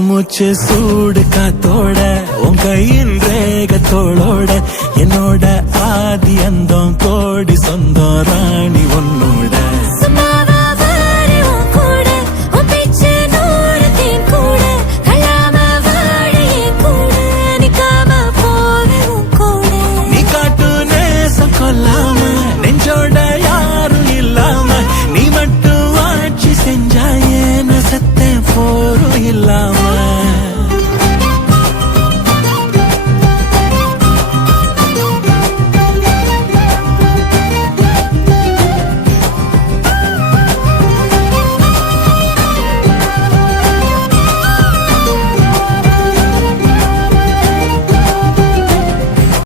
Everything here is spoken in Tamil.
மூச்சு சூடு காத்தோட உன் கையின் ரேகத்தோளோட என்னோட ஆதி அந்தம் கோடி சொந்தம் ராணி உன்னோட